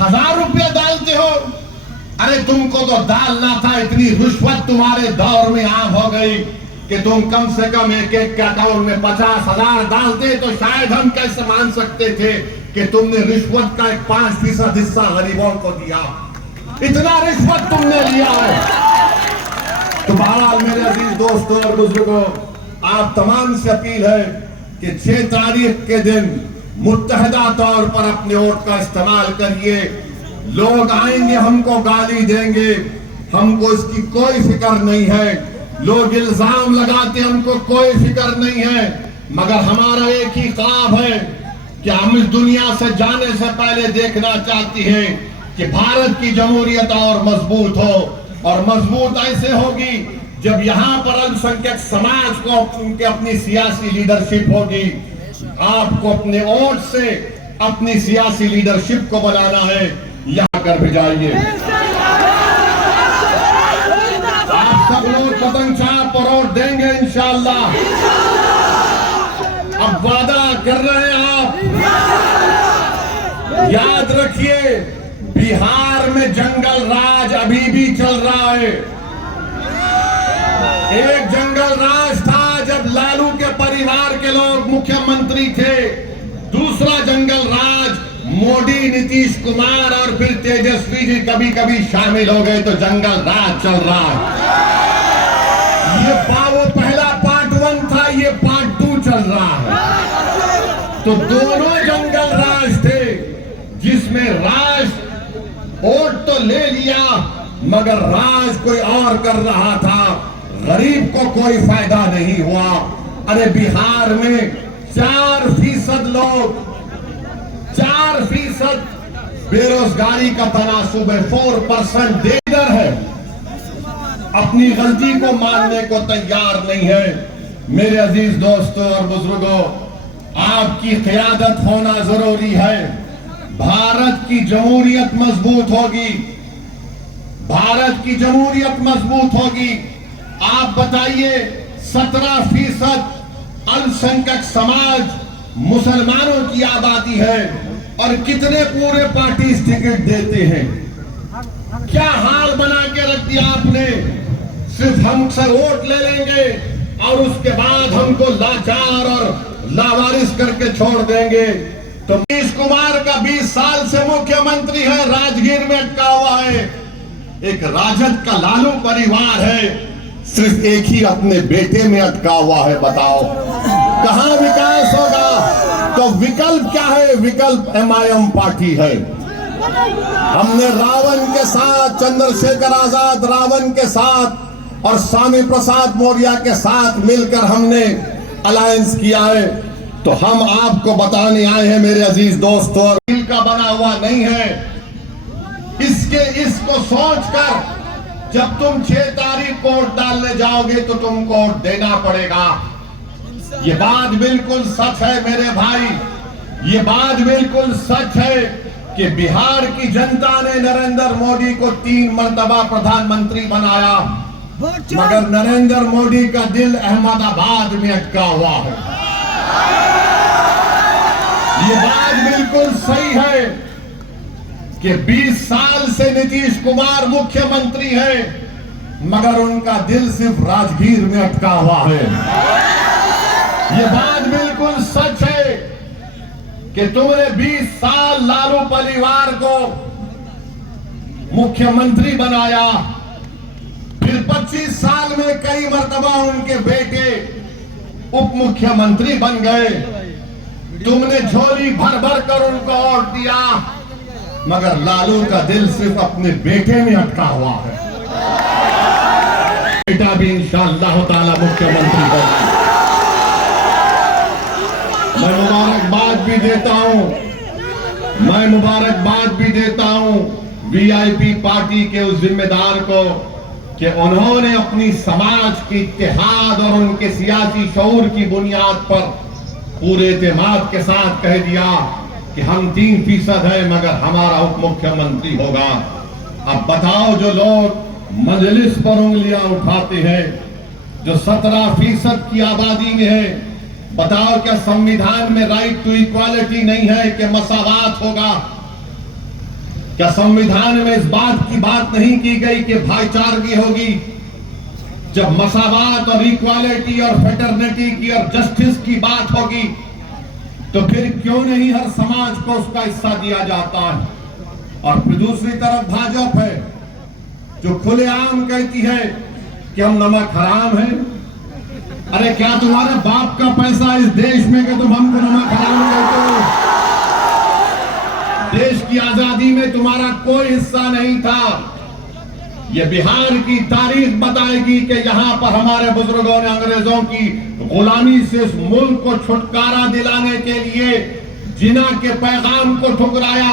1000 रुपया डालते हो। अरे तुमको तो डालना था, इतनी रिश्वत तुम्हारे दौर में आम हो गई कि तुम कम से कम एक के अकाउंट में 50,000 डालते तो शायद हम कैसे मान सकते थे कि तुमने रिश्वत का एक 5% हिस्सा गरीबों को दिया। इतना रिश्वत तुमने लिया है। तो बहरहाल मेरे अजीज दोस्तों और बुजुर्गों, आप तमाम से अपील है कि 6 तारीख के दिन मुत्तहदा तौर पर अपने वोट का इस्तेमाल करिए। लोग आएंगे, हमको गाली देंगे, हमको इसकी कोई फिक्र नहीं है। लोग इल्जाम लगाते, हमको कोई फिक्र नहीं है, मगर हमारा एक ही ख्वाब है कि हम इस दुनिया से जाने से पहले देखना चाहती हैं कि भारत की जमहूरियत और मजबूत हो, और मजबूत ऐसे होगी जब यहाँ पर अल्पसंख्यक समाज को उनके अपनी सियासी लीडरशिप होगी। आपको अपने वोट से अपनी सियासी लीडरशिप को बनाना है, यहाँ कर भिजाइए। आप सब लोग पतंग छाप पर वोट देंगे इंशाअल्लाह। अब वादा कर रहे हैं आप, याद रखिए बिहार में जंगल राज अभी भी चल रहा है। एक जंगल राज था जब लालू के परिवार के लोग मुख्यमंत्री थे, दूसरा जंगल राज मोदी, नीतीश कुमार और फिर तेजस्वी जी कभी कभी शामिल हो गए तो जंगल राज चल रहा है। ये वो पहला पार्ट 1 था, ये पार्ट 2 चल रहा है। तो दोनों जंगल राज थे जिसमें राज वोट तो ले लिया मगर राज कोई और कर रहा था, गरीब को कोई फायदा नहीं हुआ। अरे बिहार में 4% लोग, 4% बेरोजगारी का तनासुब है, 4% देर है, अपनी गलती को मानने को तैयार नहीं है। मेरे अजीज दोस्तों और बुजुर्गों, आपकी क़यादत होना जरूरी है। भारत की जमहूरियत मजबूत होगी, भारत की जमहूरियत मजबूत होगी। आप बताइए 17% अल्पसंख्यक समाज मुसलमानों की आबादी है और कितने पूरे पार्टी टिकट देते हैं। क्या हाल बना के रख दिया आपने। सिर्फ हमसे वोट ले लेंगे और उसके बाद हमको लाचार और लावारिस करके छोड़ देंगे। तो नीतीश कुमार का 20 साल से मुख्यमंत्री है, राजगीर में अटका हुआ है। एक राजद का लालू परिवार है, सिर्फ एक ही अपने बेटे में अटका हुआ है। बताओ कहां विकास होगा। तो विकल्प क्या है। विकल्प MIM पार्टी है। हमने रावण के साथ, चंद्रशेखर आजाद रावण के साथ और स्वामी प्रसाद मौर्य के साथ मिलकर हमने अलायंस किया है। तो हम आपको बताने आए हैं मेरे अजीज दोस्तों, दिल का बना हुआ नहीं है। इसको सोचकर जब तुम 6 तारीख को वोट डालने जाओगे तो तुमको वोट देना पड़ेगा। ये बात बिल्कुल सच है मेरे भाई, ये बात बिल्कुल सच है कि बिहार की जनता ने नरेंद्र मोदी को 3 मर्तबा प्रधानमंत्री बनाया, मगर नरेंद्र मोदी का दिल अहमदाबाद में अटका हुआ है। ये बात बिल्कुल सही है कि 20 साल से नीतीश कुमार मुख्यमंत्री है मगर उनका दिल सिर्फ राजगीर में अटका हुआ है। ये बात बिल्कुल सच है कि तुमने 20 साल लालू परिवार को मुख्यमंत्री बनाया, फिर 25 साल में कई मर्तबा उनके बेटे उप मुख्यमंत्री बन गए। तुमने झोली भर भर कर उनको वोट दिया मगर लालू का दिल सिर्फ अपने बेटे में अटका हुआ है। बेटा भी इंशाअल्लाह ताला मुख्यमंत्री बनेगा। मैं मुबारकबाद भी देता हूं VIP पार्टी के उस जिम्मेदार को कि उन्होंने अपनी समाज की इत्तेहाद और उनके सियासी शऊर की बुनियाद पर पूरे एतमाद के साथ कह दिया कि हम 3% है मगर हमारा उप मुख्यमंत्री होगा। अब बताओ, जो लोग मजलिस पर उंगलियां उठाते हैं, जो 17% की आबादी में है, बताओ क्या संविधान में राइट टू इक्वालिटी नहीं है कि मसावात होगा। क्या संविधान में इस बात की बात नहीं की गई कि भाईचारगी होगी? जब मसावात और इक्वालिटी और फेटर्निटी की और जस्टिस की बात होगी तो फिर क्यों नहीं हर समाज को उसका हिस्सा दिया जाता है? और फिर दूसरी तरफ भाजपा है जो खुलेआम कहती है कि हम नमक हराम है। अरे क्या तुम्हारे बाप का पैसा इस देश में कि तुम हमको नमक हराम कहते हो? देश की आजादी में तुम्हारा कोई हिस्सा नहीं था। यह बिहार की तारीख बताएगी कि यहां पर हमारे बुजुर्गों ने अंग्रेजों की गुलामी से इस मुल्क को छुटकारा दिलाने के लिए जिना के पैगाम को ठुकराया।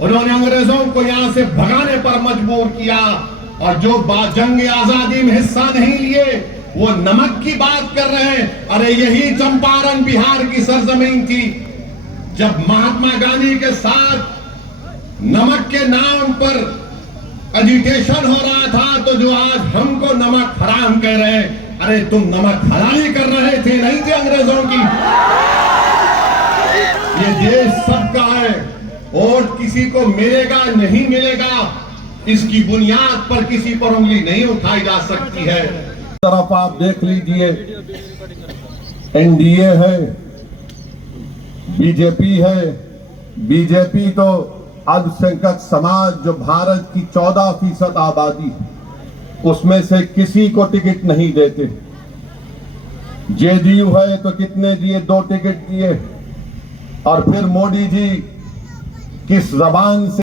उन्होंने अंग्रेजों को यहां से भगाने पर मजबूर किया और जो जंग आजादी में हिस्सा नहीं लिए वो नमक की बात कर रहे हैं। अरे यही चंपारण बिहार की सरजमीन थी जब महात्मा गांधी के साथ नमक के नाम पर एजिटेशन हो रहा था, तो जो आज हमको नमक हराम कह रहे हैं, अरे तुम नमक हलाली कर रहे थे, नहीं थे अंग्रेजों की। ये देश सबका है, वोट किसी को मिलेगा नहीं मिलेगा इसकी बुनियाद पर किसी पर उंगली नहीं उठाई जा सकती है। तरफ आप देख लीजिए, एनडीए है, बीजेपी है। बीजेपी तो अल्पसंख्यक समाज जो भारत की 14% आबादी उसमें से किसी को टिकट नहीं देते। जेडीयू है तो कितने दिए? 2 टिकट दिए। और फिर मोदी जी किस जबान से